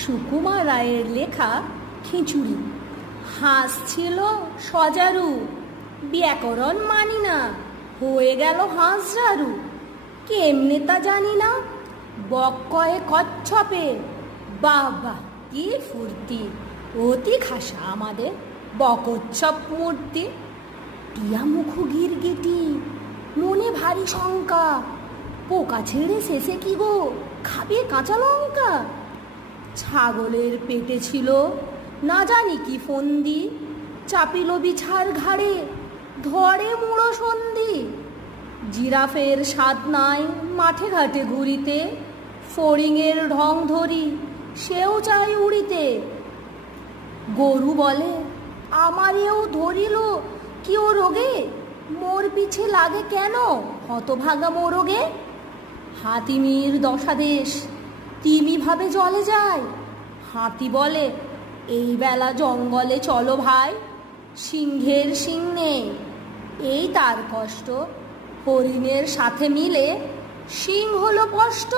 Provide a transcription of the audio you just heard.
সুকুমার রায়ের লেখা খিচুড়ি। হাঁস ছিল সজারু, ব্যাকরণ মানি না, হয়ে গেল হাঁস ঝাড়ু। কেমনে তা জানি না, বক কয়ে কচ্ছপে, বাহ বাহ কি ফুর্তি, অতি খাসা আমাদের বকচ্ছপ মূর্তি। টিয়া মুখু গিরগিটি, মনে ভারী শঙ্কা, পোকা ছেড়ে শেষে কি গো খাবে কাঁচা লঙ্কা। ছাগলের পেটে ছিল না জানি কি ফন্দি, চাপিল বিছার ঘাড়ে, ধরে মুড়ো সন্ধি। জিরাফের স্বাদ নাই মাঠে ঘাটে ঘুরিতে, ফড়িংয়ের ঢং ধরি সেও চাই উড়িতে। গরু বলে আমারেও ধরিল কি ও রোগে, মোর পিছে লাগে কেন হতভাগা মোরগে। হাতিমির দশাদেশ তিমি ভাবে জলে যায়, হাতি বলে এই বেলা জঙ্গলে চলো ভাই, সিংহের সিং নেই এই তার কষ্ট, হরিণের সাথে মিলে সিং হলো স্পষ্ট।